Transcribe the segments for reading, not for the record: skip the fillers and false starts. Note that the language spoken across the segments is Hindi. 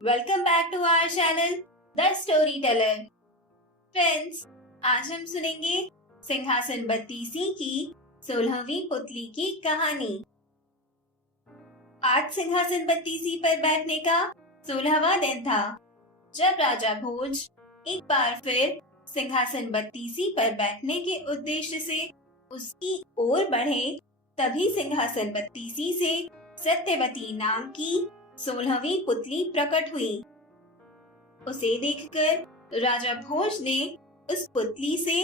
Welcome back to our channel the story teller. Friends, आज हम सुनेंगे सिंहासन बत्तीसी की 16वीं पुतली की कहानी। आज सिंहासन बत्तीसी पर बैठने का 16वां दिन था जब राजा भोज एक बार फिर सिंहासन बत्तीसी पर बैठने के उद्देश्य से उसकी ओर बढ़े। तभी सिंहासन बत्तीसी से सत्यवती नाम की 16वीं पुतली प्रकट हुई। उसे देखकर राजा भोज ने उस पुतली से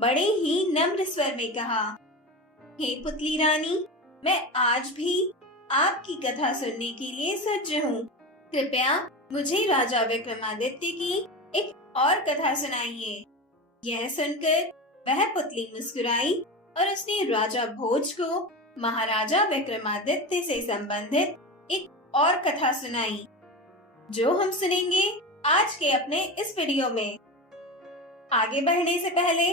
बड़े ही नम्र स्वर में कहा, हे पुतली रानी, मैं आज भी आपकी कथा सुनने के लिए सज्ज हूँ। कृपया मुझे राजा विक्रमादित्य की एक और कथा सुनाइए। यह सुनकर वह पुतली मुस्कुराई और उसने राजा भोज को महाराजा विक्रमादित्य से संबंधित एक और कथा सुनाई, जो हम सुनेंगे आज के अपने इस वीडियो में। आगे बढ़ने से पहले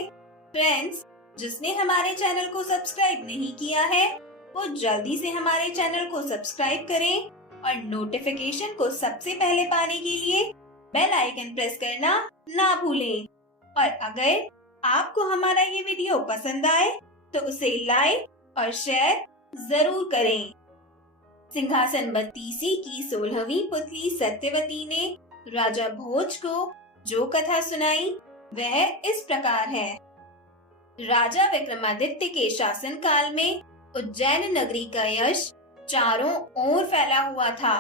फ्रेंड्स, जिसने हमारे चैनल को सब्सक्राइब नहीं किया है वो जल्दी से हमारे चैनल को सब्सक्राइब करें और नोटिफिकेशन को सबसे पहले पाने के लिए बेल आइकन प्रेस करना ना भूलें। और अगर आपको हमारा ये वीडियो पसंद आए तो उसे लाइक और शेयर जरूर करें। सिंहासन बत्तीसी की 16वीं पुतली सत्यवती ने राजा भोज को जो कथा सुनाई वह इस प्रकार है। राजा विक्रमादित्य के शासन काल में उज्जैन नगरी का यश चारों ओर फैला हुआ था।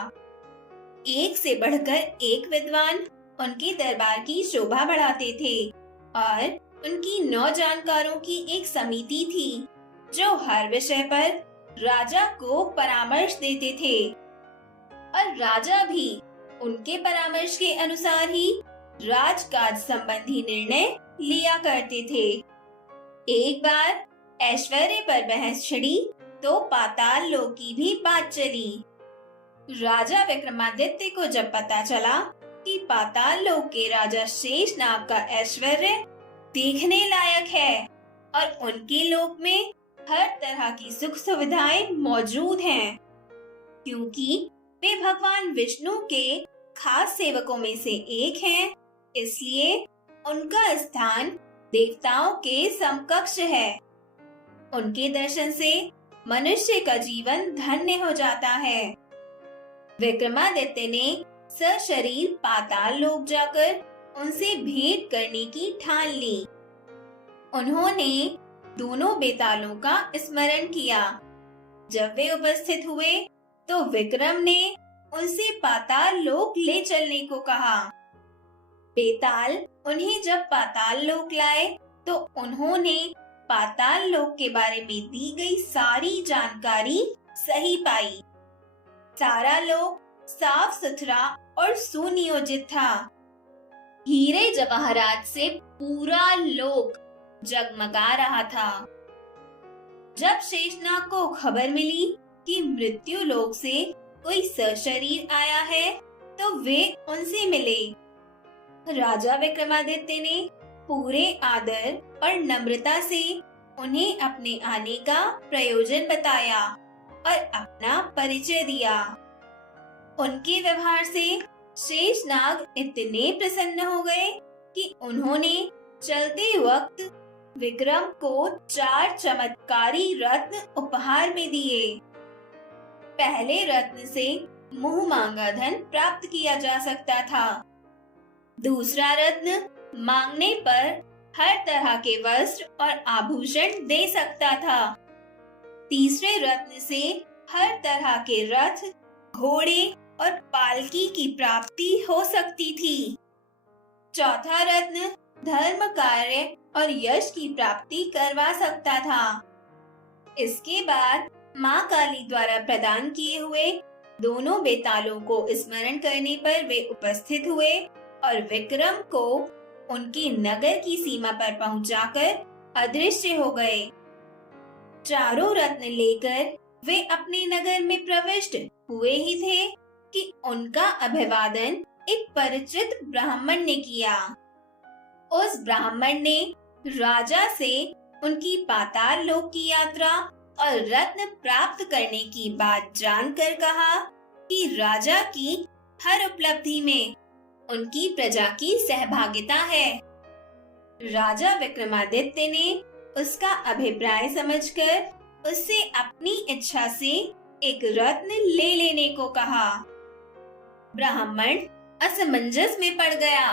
एक से बढ़कर एक विद्वान उनके दरबार की शोभा बढ़ाते थे और उनकी 9 जानकारों की एक समिति थी जो हर विषय पर राजा को परामर्श देते थे और राजा भी उनके परामर्श के अनुसार ही राजकाज संबंधी निर्णय लिया करते थे। एक बार ऐश्वर्य पर बहस छिड़ी तो पाताल लोक की भी बात चली। राजा विक्रमादित्य को जब पता चला कि पाताल लोक के राजा शेषनाग का ऐश्वर्य देखने लायक है और उनके लोक में हर तरह की सुख सुविधाएं मौजूद हैं, क्योंकि वे भगवान विष्णु के खास सेवकों में से एक हैं, इसलिए उनका स्थान देवताओं के समकक्ष है। उनके दर्शन से मनुष्य का जीवन धन्य हो जाता है। विक्रमादित्य ने सशरीर पाताल लोक जाकर उनसे भेंट करने की ठान ली। उन्होंने दोनों बेतालों का स्मरण किया। जब वे उपस्थित हुए तो विक्रम ने उनसे पाताल लोक ले चलने को कहा। बेताल उन्हें जब पाताल लोक लाए तो उन्होंने पाताल लोक के बारे में दी गई सारी जानकारी सही पाई। सारा लोक साफ सुथरा और सुनियोजित था। हीरे जवाहरात से पूरा लोक जगमगा रहा था। जब शेषनाग को खबर मिली कि मृत्यु लोक से कोई सशरीर आया है तो वे उनसे मिले। राजा विक्रमादित्य ने पूरे आदर और नम्रता से उन्हें अपने आने का प्रयोजन बताया और अपना परिचय दिया। उनके व्यवहार से शेषनाग इतने प्रसन्न हो गए कि उन्होंने चलते वक्त विक्रम को 4 चमत्कारी रत्न उपहार में दिए। पहले रत्न से मुंह मांगा धन प्राप्त किया जा सकता था। दूसरा रत्न मांगने पर हर तरह के वस्त्र और आभूषण दे सकता था। तीसरे रत्न से हर तरह के रथ, घोड़े और पालकी की प्राप्ति हो सकती थी। चौथा रत्न धर्म कार्य और यश की प्राप्ति करवा सकता था। इसके बाद माँ काली द्वारा प्रदान किए हुए दोनों बेतालों को स्मरण करने पर वे उपस्थित हुए और विक्रम को उनके नगर की सीमा पर पहुंचाकर अदृश्य हो गए। चारों रत्न लेकर वे अपने नगर में प्रविष्ट हुए ही थे कि उनका अभिवादन एक परिचित ब्राह्मण ने किया। उस ब्राह्मण ने राजा से उनकी पाताल लोक की यात्रा और रत्न प्राप्त करने की बात जानकर कहा कि राजा की हर उपलब्धि में उनकी प्रजा की सहभागिता है। राजा विक्रमादित्य ने उसका अभिप्राय समझकर उससे अपनी इच्छा से एक रत्न ले लेने को कहा। ब्राह्मण असमंजस में पड़ गया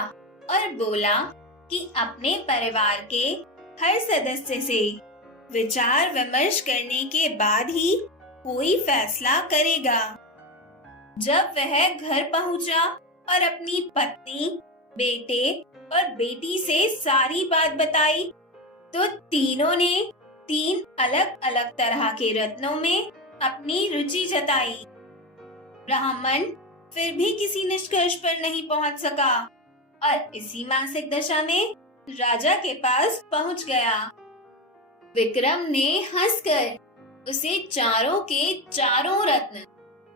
और बोला कि अपने परिवार के हर सदस्य से विचार विमर्श करने के बाद ही कोई फैसला करेगा। जब वह घर पहुंचा और अपनी पत्नी, बेटे और बेटी से सारी बात बताई, तो तीनों ने 3 अलग-अलग तरह के रत्नों में अपनी रुचि जताई। ब्राह्मण फिर भी किसी निष्कर्ष पर नहीं पहुंच सका और इसी मानसिक दशा में राजा के पास पहुंच गया। विक्रम ने हंसकर उसे चारों के चारों रत्न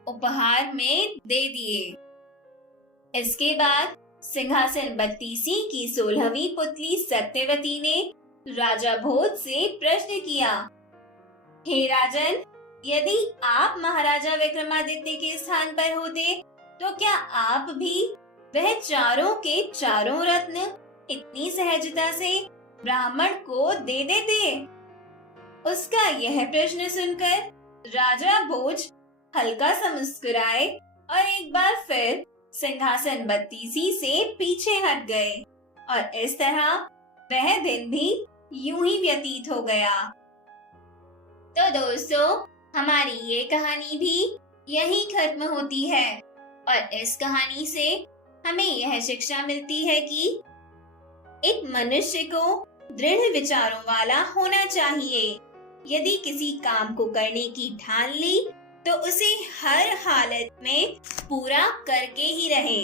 उपहार में दे दिए। इसके बाद सिंहासन बत्तीसी की 16वीं पुत्री सत्यवती ने राजा भोज से प्रश्न किया, हे राजन, यदि आप महाराजा विक्रमादित्य के स्थान पर होते तो क्या आप भी वह चारों के चारों रत्न इतनी सहजता से ब्राह्मण को दे देते? उसका यह प्रश्न सुनकर राजा भोज हल्का सा मुस्कुराए और एक बार फिर सिंहासन बत्तीसी से पीछे हट गए और इस तरह वह दिन भी यूं ही व्यतीत हो गया। तो दोस्तों, हमारी ये कहानी भी यहीं खत्म होती है और इस कहानी से हमें यह शिक्षा मिलती है कि एक मनुष्य को दृढ़ विचारों वाला होना चाहिए। यदि किसी काम को करने की ठान ली तो उसे हर हालत में पूरा करके ही रहे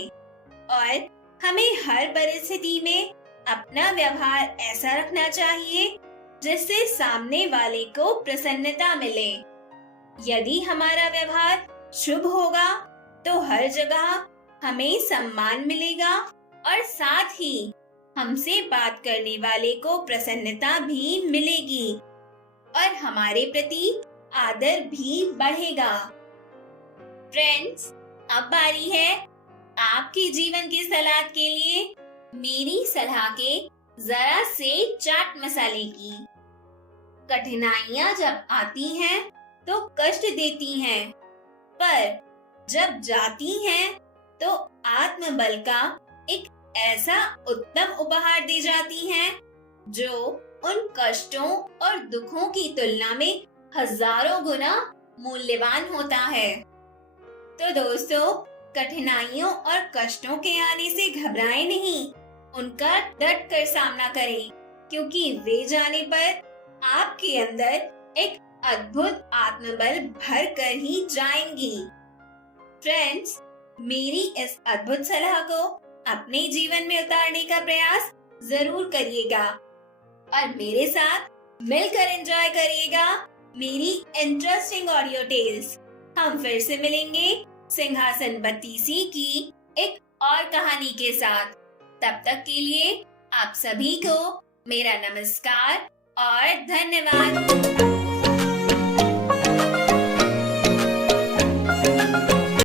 और हमें हर परिस्थिति में अपना व्यवहार ऐसा रखना चाहिए जिससे सामने वाले को प्रसन्नता मिले। यदि हमारा व्यवहार शुभ होगा तो हर जगह हमें सम्मान मिलेगा और साथ ही हमसे बात करने वाले को प्रसन्नता भी मिलेगी और हमारे प्रति आदर भी बढ़ेगा। फ्रेंड्स, अब बारी है आपके जीवन के सलाद के लिए मेरी सलाह के जरा से चाट मसाले की। कठिनाइयां जब आती हैं तो कष्ट देती हैं, पर जब जाती हैं तो आत्मबल का एक ऐसा उत्तम उपहार दे जाती हैं जो उन कष्टों और दुखों की तुलना में हजारों गुना मूल्यवान होता है। तो दोस्तों, कठिनाइयों और कष्टों के आने से घबराएं नहीं, उनका डट कर सामना करें, क्योंकि वे जाने पर आपके अंदर एक अद्भुत आत्मबल भर कर ही जाएंगी। फ्रेंड्स, मेरी इस अद्भुत सलाह को अपने जीवन में उतारने का प्रयास जरूर करिएगा और मेरे साथ मिलकर एंजॉय करिएगा मेरी इंटरेस्टिंग ऑडियो टेल्स। हम फिर से मिलेंगे सिंहासन बत्तीसी की एक और कहानी के साथ। तब तक के लिए आप सभी को मेरा नमस्कार और धन्यवाद।